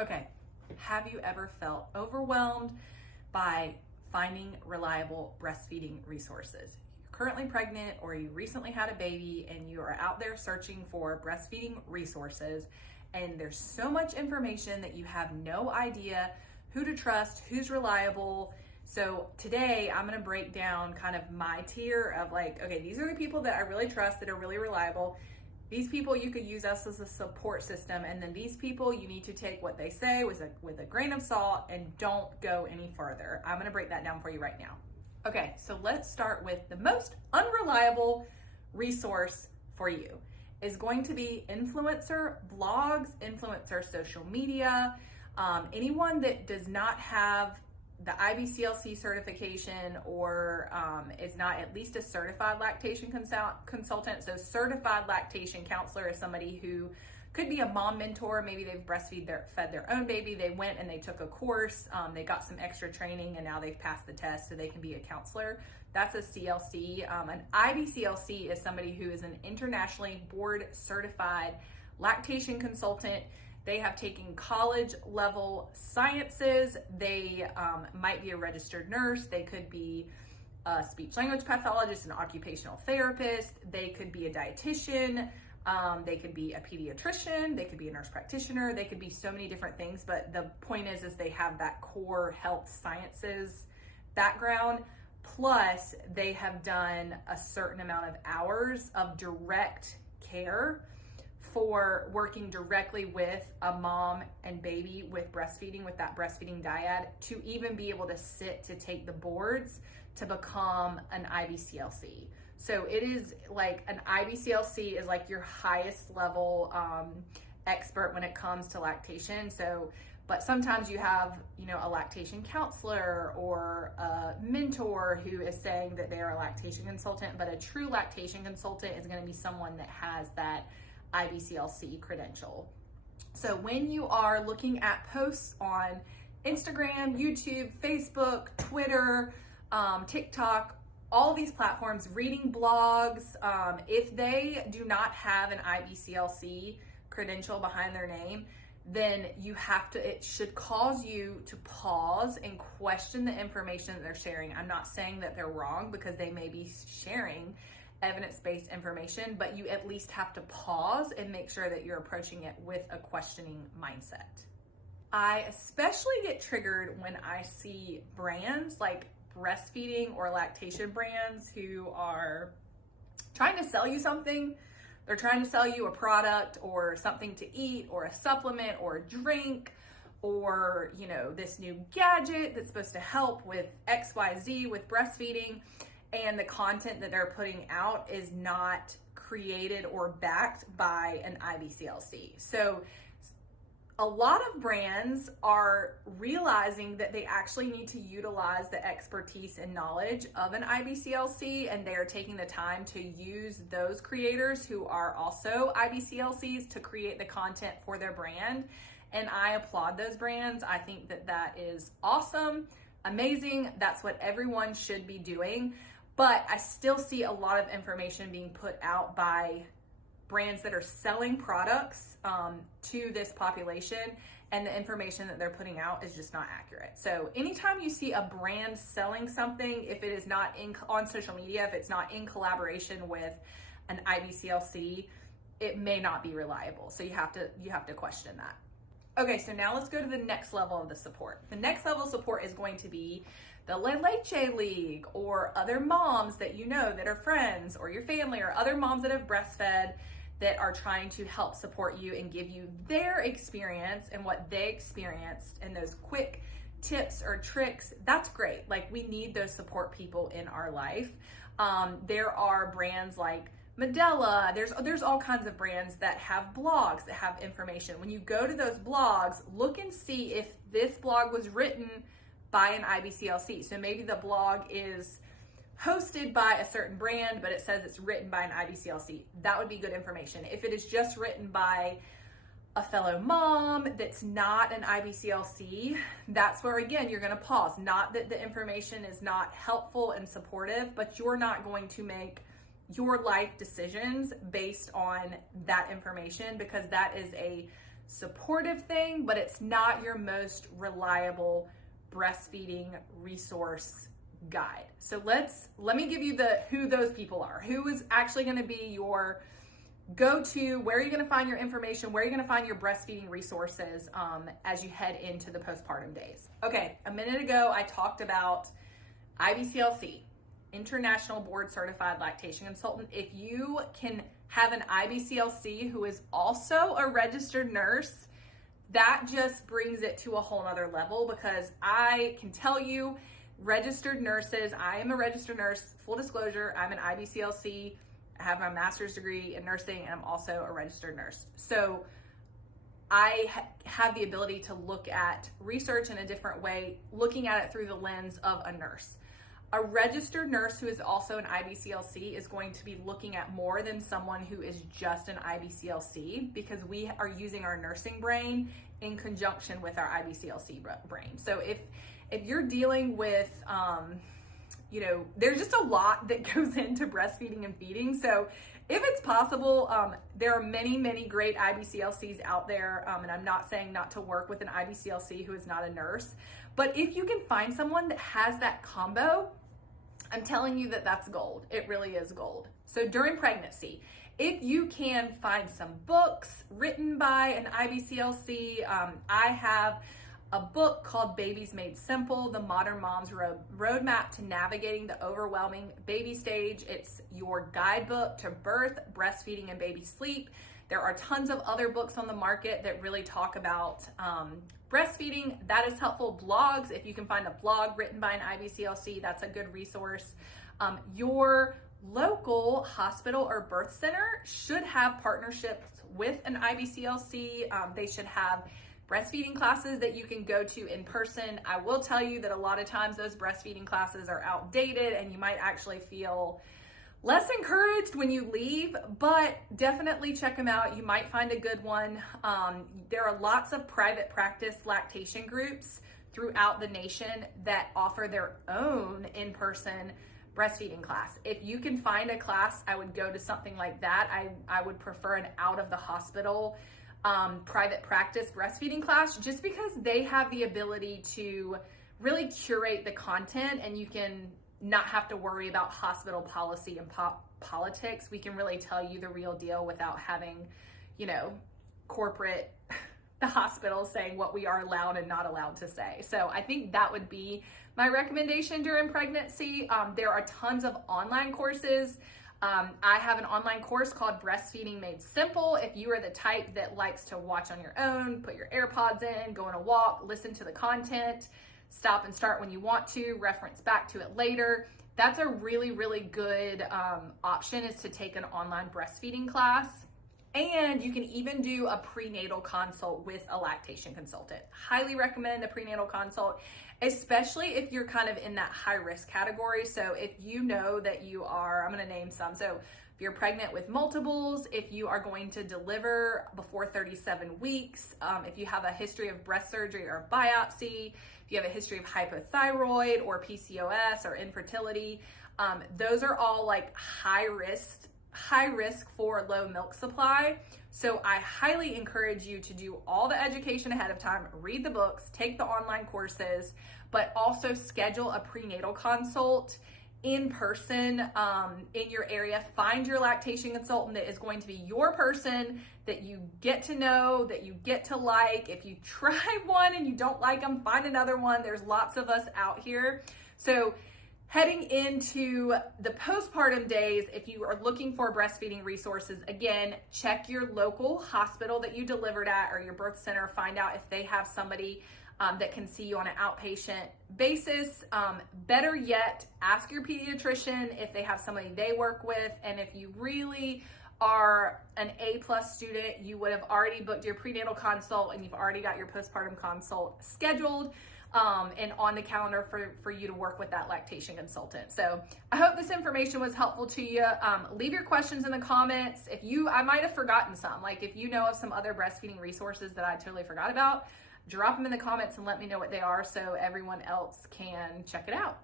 Okay, have you ever felt overwhelmed by finding reliable breastfeeding resources? You're currently pregnant or you recently had a baby and you are out there searching for breastfeeding resources, and there's so much information that you have no idea who to trust, who's reliable. So today I'm gonna break down kind of my tier of like, okay, these are the people that I really trust, that are really reliable. These people you could use us as a support system, and then these people you need to take what they say with a grain of salt and don't go any further. I'm gonna break that down for you right now. Okay, so let's start with the most unreliable resource for you is going to be influencer blogs, influencer social media, anyone that does not have the IBCLC certification or is not at least a certified lactation consultant. So certified lactation counselor is somebody who could be a mom mentor. Maybe they've fed their own baby. They went and they took a course. They got some extra training and now they've passed the test so they can be a counselor. That's a CLC. An IBCLC is somebody who is an internationally board certified lactation consultant. They have taken college level sciences. They might be a registered nurse. They could be a speech language pathologist, an occupational therapist. They could be a dietitian. They could be a pediatrician. They could be a nurse practitioner. They could be so many different things. But the point is they have that core health sciences background. Plus they have done a certain amount of hours of direct care for working directly with a mom and baby with breastfeeding, with that breastfeeding dyad, to even be able to sit to take the boards to become an IBCLC. So it is like an IBCLC is like your highest level expert when it comes to lactation. So, but sometimes you have, a lactation counselor or a mentor who is saying that they are a lactation consultant, but a true lactation consultant is going to be someone that has that IBCLC credential. So when you are looking at posts on Instagram, YouTube, Facebook, Twitter, TikTok, all these platforms, reading blogs, if they do not have an IBCLC credential behind their name, then it should cause you to pause and question the information that they're sharing. I'm not saying that they're wrong, because they may be sharing evidence-based information, but you at least have to pause and make sure that you're approaching it with a questioning mindset. I especially get triggered when I see brands like breastfeeding or lactation brands who are trying to sell you something. They're trying to sell you a product or something to eat or a supplement or a drink or, this new gadget that's supposed to help with XYZ with breastfeeding. And the content that they're putting out is not created or backed by an IBCLC. So a lot of brands are realizing that they actually need to utilize the expertise and knowledge of an IBCLC, and they are taking the time to use those creators who are also IBCLCs to create the content for their brand. And I applaud those brands. I think that is awesome, amazing. That's what everyone should be doing. But I still see a lot of information being put out by brands that are selling products to this population, and the information that they're putting out is just not accurate. So anytime you see a brand selling something, if it is not on social media, if it's not in collaboration with an IBCLC, it may not be reliable. So you have to question that. Okay, so now let's go to the next level of the support. The next level of support is going to be the Leche League, or other moms that that are friends, or your family, or other moms that have breastfed that are trying to help support you and give you their experience and what they experienced and those quick tips or tricks. That's great. Like, we need those support people in our life. There are brands like Medela, there's all kinds of brands that have blogs that have information. When you go to those blogs, look and see if this blog was written by an IBCLC. So maybe the blog is hosted by a certain brand, but it says it's written by an IBCLC. That would be good information. If it is just written by a fellow mom that's not an IBCLC, that's where, again, you're going to pause. Not that the information is not helpful and supportive, but you're not going to make your life decisions based on that information, because that is a supportive thing, but it's not your most reliable breastfeeding resource guide. So let me give you who those people are. Who is actually going to be your go-to, where are you going to find your information, where are you going to find your breastfeeding resources as you head into the postpartum days. Okay, a minute ago I talked about IBCLC, International Board Certified Lactation Consultant. If you can have an IBCLC who is also a registered nurse, that just brings it to a whole nother level, because I can tell you, registered nurses, I am a registered nurse, full disclosure, I'm an IBCLC, I have my master's degree in nursing, and I'm also a registered nurse. So I have the ability to look at research in a different way, looking at it through the lens of a nurse. A registered nurse who is also an IBCLC is going to be looking at more than someone who is just an IBCLC, because we are using our nursing brain in conjunction with our IBCLC brain. So if you're dealing with, there's just a lot that goes into breastfeeding and feeding. So if it's possible, there are many, many great IBCLCs out there. And I'm not saying not to work with an IBCLC who is not a nurse, but if you can find someone that has that combo, I'm telling you that's gold. It really is gold. So during pregnancy, if you can find some books written by an IBCLC, I have a book called Babies Made Simple, The Modern Mom's Roadmap to Navigating the Overwhelming Baby Stage. It's your guidebook to birth, breastfeeding, and baby sleep. There are tons of other books on the market that really talk about breastfeeding. That is helpful. Blogs, if you can find a blog written by an IBCLC, that's a good resource. Your local hospital or birth center should have partnerships with an IBCLC. They should have breastfeeding classes that you can go to in person. I will tell you that a lot of times those breastfeeding classes are outdated and you might actually feel less encouraged when you leave, but definitely check them out. You might find a good one. There are lots of private practice lactation groups throughout the nation that offer their own in-person breastfeeding class. If you can find a class, I would go to something like that. I would prefer an out of the hospital private practice breastfeeding class, just because they have the ability to really curate the content and you can not have to worry about hospital policy and politics. We can really tell you the real deal without having, corporate, the hospital saying what we are allowed and not allowed to say. So I think that would be my recommendation during pregnancy. There are tons of online courses. I have an online course called Breastfeeding Made Simple. If you are the type that likes to watch on your own, put your AirPods in, go on a walk, listen to the content, stop and start when you want to, reference back to it later, that's a really, really good option, is to take an online breastfeeding class. And you can even do a prenatal consult with a lactation consultant. Highly recommend a prenatal consult, especially if you're kind of in that high risk category. So if you know that you are, I'm going to name some. So if you're pregnant with multiples, if you are going to deliver before 37 weeks, if you have a history of breast surgery or biopsy, if you have a history of hypothyroid or PCOS or infertility, those are all like high risk for low milk supply. So I highly encourage you to do all the education ahead of time, read the books, take the online courses, but also schedule a prenatal consult in person in your area. Find your lactation consultant that is going to be your person, that you get to know, that you get to like. If you try one and you don't like them, find another one. There's lots of us out here. So heading into the postpartum days, if you are looking for breastfeeding resources, again, check your local hospital that you delivered at or your birth center. Find out if they have somebody that can see you on an outpatient basis. Better yet, ask your pediatrician if they have somebody they work with. And if you really are an A+ student, you would have already booked your prenatal consult and you've already got your postpartum consult scheduled and on the calendar for you to work with that lactation consultant. So I hope this information was helpful to you. Leave your questions in the comments. I might have forgotten some, like if you know of some other breastfeeding resources that I totally forgot about, drop them in the comments and let me know what they are so everyone else can check it out.